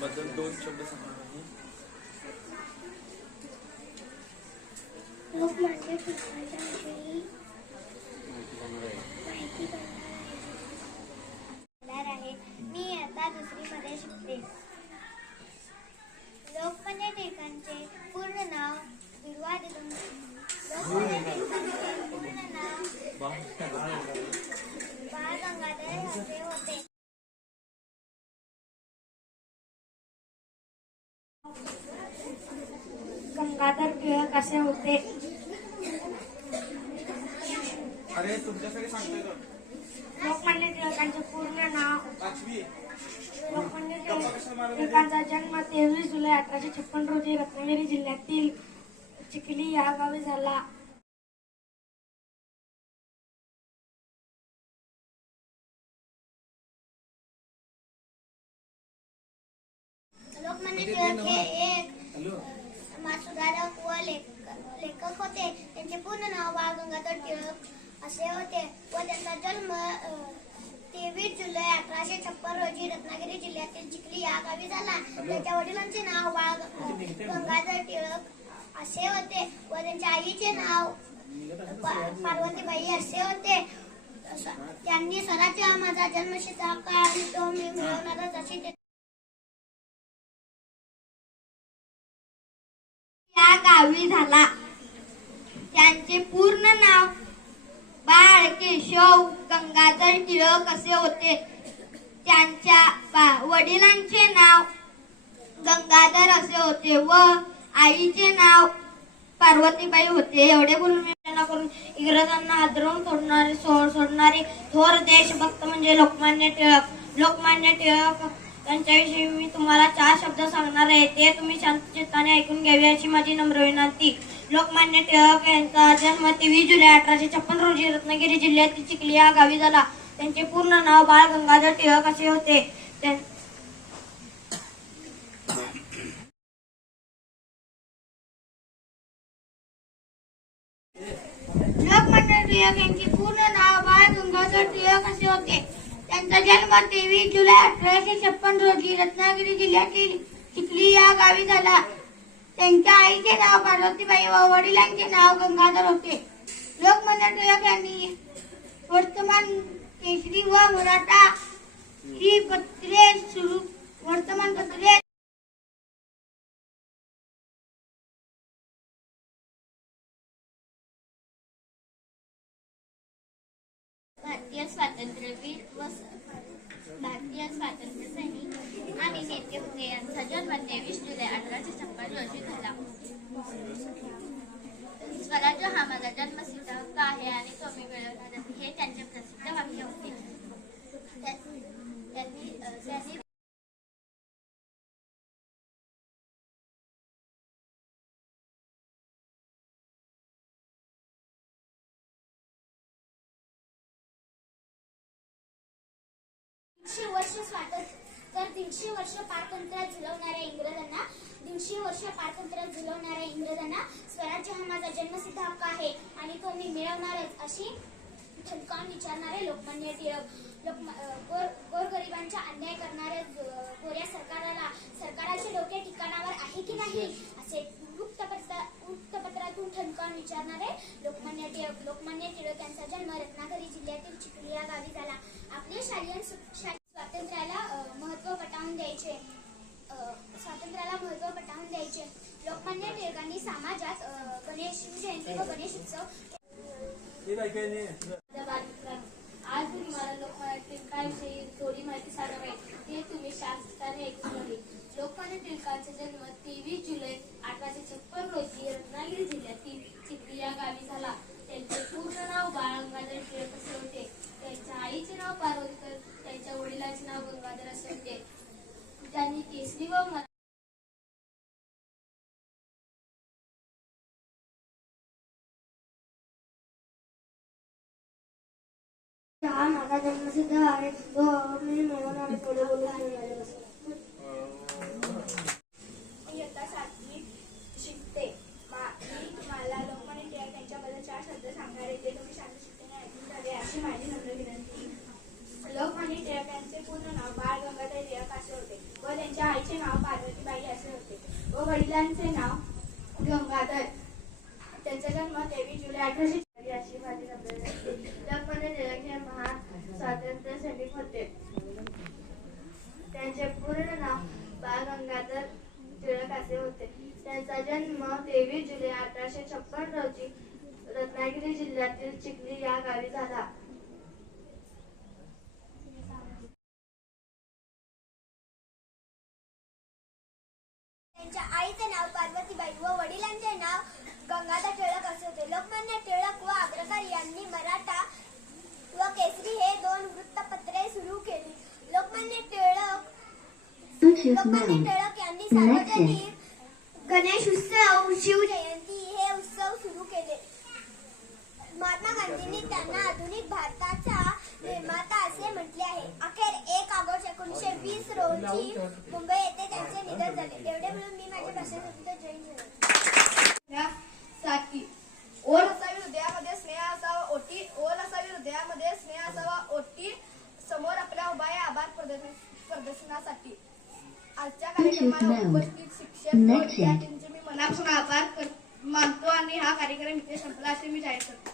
बद्दल दोन शब्द सांगणार माहिती आहे. मी आता दुसरीमध्ये शिकते. लोकमान्य टिळकांचे पूर्ण नाव दुर्वा लोकमान्य टिळकांचे पूर्ण नाव बाळ गंगाधर गंगाधर टिळक असे होते. अरे तुमच्यासाठी सांगतोय तो. लोकमान्य टिळकांचे पूर्ण नाव. लोकमान्य टिळक- टिळकांचा जन्म तेवीस जुलै अठराशे छप्पन रोजी रत्नागिरी जिल्ह्यातील चिखली या गावी झाला. लोकमान्य टिळक हे एक समाजसुधारक व लेख- लेखक होते. त्यांचे पूर्ण नाव बाळ गंगाधर टिळक असे होते. व त्यांचा जन्म तेवीस जुलै अठराशे छप्पन रोजी रत्नागिरी जिल्ह्यातील चिखली या गावी झाला. त्यांच्या वडिलांचे नाव बाळ गंगाधर टिळक असे होते. व त्यांच्या आईचे नाव पार्वतीबाई असे होते. त्यांनी स्वराज्य माझा जन्मसिद्ध हक्क आणि तो मी मिळवणारच अशी गावी झाला. त्यांचे पूर्ण नाव बाळ केशव गंगाधर टिळक असे होते. त्यांच्या वडिलांचे नाव गंगाधर असे होते व आईचे नाव पार्वतीबाई होते. एवढे बोलून करून इंग्रजांना हादरवून सोडणारे सोड सोडणारे थोर देशभक्त म्हणजे लोकमान्य टिळक. लोकमान्य टिळक त्यांच्याविषयी मी तुम्हाला शब्द सांगणार आहे. ते तुम्ही शांतचित्ताने ऐकून घ्यावे अशी माझी नम्र विनंती. लोकमान्य टिळक यांचा जन्म तेवीस जुलै अठराशे छप्पन रोजी रत्नागिरी जिल्ह्यातील चिखली या गावी झाला. त्यांचे पूर्ण नाव बाळ गंगाधर टिळक असे होते. लोकमान्य टिळक यांचे पूर्ण नाव बाळ गंगाधर टिळक असे होते. त्यांचा जन्म तेवीस जुलै अठराशे छप्पन रोजी रत्नागिरी जिल्ह्यातील चिखली या गावी झाला. त्यांच्या आईचे नाव पार्वतीबाई व वडिलांचे नाव गंगाधर होते. लोकमान्य टिळक यांनी वर्तमान केसरी व मराठा ही पत्रे सुरू वर्तमानपत्रे भारतीय स्वातंत्र्यवीर व भारतीय स्वातंत्र्य सैनिक आणि नेते होते. यांचा जन्म तेवीस जुलै अठराशे छप्पन रोजी झाला. स्वराज्य हा माझा जन्मसिद्ध हक्क आहे आणि तो मी मिळवणार आहे. हे त्यांचे प्रसिद्ध वाक्य होते त्या- त्यांनी अ, त्यांनी दीडशे वर्ष स्वातंत्र्य तर दीडशे वर्ष पारतंत्र्यात झुलवणाऱ्या इंग्रजांना दीडशे वर्ष पारतंत्र्यात झुलवणाऱ्या इंग्रजांना स्वराज्य हा माझा जन्मसिद्ध हक्क आहे आणि तो मी मिळवणारच अशी ठणकावून विचारणारे लोकमान्य टिळक लोक गोर गोरगरिबांचा अन्याय करणाऱ्या गोऱ्या सरकाराला सरकाराचे डोके ठिकाणावर आहे की नाही असे ठणकावून विचारणारे लोकमान्य टिळक लोकमान्य टिळक यांचा जन्म रत्नागिरी जिल्ह्यातील चिखली या गावी झाला. आपले शालेय स्वातंत्र्याला अ, महत्त्व पटावून द्यायचे. स्वातंत्र्याला महत्त्व पटावून द्यायचे. लोकमान्य टिळकांनी समाजात गणेश जयंती व गणेश उत्सव आज मी तुम्हाला लोकमान्य टिळकांविषयी थोडी माहिती सांगणार आहे ते तुम्ही शास्त्राने ऐकून लोकमान्य टिळकांचा जन्म तेवीस जुलै अठराशे छप्पन रोजी रत्नागिरी जिल्ह्यातील चिखली गावी झाला. त्यांचे पूर्ण नाव बाळ गंगाधर टिळक असे होते. त्यांच्या आईचे नाव पार्वतीकर त्यांच्या वडिलांचे नाव गंगाधर असे होते. त्यांनी केसरी व मरा- हा माझा जन्मसिद्ध आहे. तो मी मिळवणार पुढे बोलून इयत्ता सातवी शिकते मा- मी मला लोकमान्य टिळक यांच्याबद्दल चार शब्द सांगणार आहे ते तुम्ही शांत शिकतेने ऐकून घ्यावे अशी माझी नम्र विनंती लोकमान्य टिळक यांचे पूर्ण गंगाधर. त्यांचा जन्म तेवीस जुलै अठराशे अशी माझी लोकमान्य टिळक हे महान स्वातंत्र्य सैनिक होते. त्यांचे पूर्ण नाव बाळ गंगाधर टिळक असे होते. त्यांचा जन्म तेवीस जुलै अठराशे छप्पन रोजी रत्नागिरी जिल्ह्यातील चिखली या गावी झाला. आईचे नाव पार्वतीबाई व वडिलांचे नाव गंगाधर टिळक असे होते लोकमान्य टिळक व आग्रकर यांनी मराठा व केसरी हे दोन वृत्तपत्रे सुरू केली लोकमान्य टिळक लोकमान्य. टिळक यांनी. सार्वजनिक गणेश उत्सव शिवजयंती हे उत्सव सुरू केले महात्मा गांधींनी त्यांना आधुनिक भारताचा निर्माता असे म्हटले आहे. अखेर एक ऑगस्ट एकोणीसशे वीस रोजी मुंबई येथे त्यांचे निधन झाले. एवढे म्हणून मी माझ्या प्रश्नाचं जैन झाले. साठी ओढ असावी हृदयामध्ये स्नेह असावा ओटी ओढ असावी हृदयामध्ये स्नेह असावा ओटी समोर आपल्या उभा आहे आभार प्रदर्शन प्रदर्शनासाठी. आजच्या कार्यक्रमाला. उपस्थित शिक्षक. विद्यार्थ्यांचे मी मनापासून आभार मानतो आणि हा कार्यक्रम इथे संपला असे मी जाहीर करतो.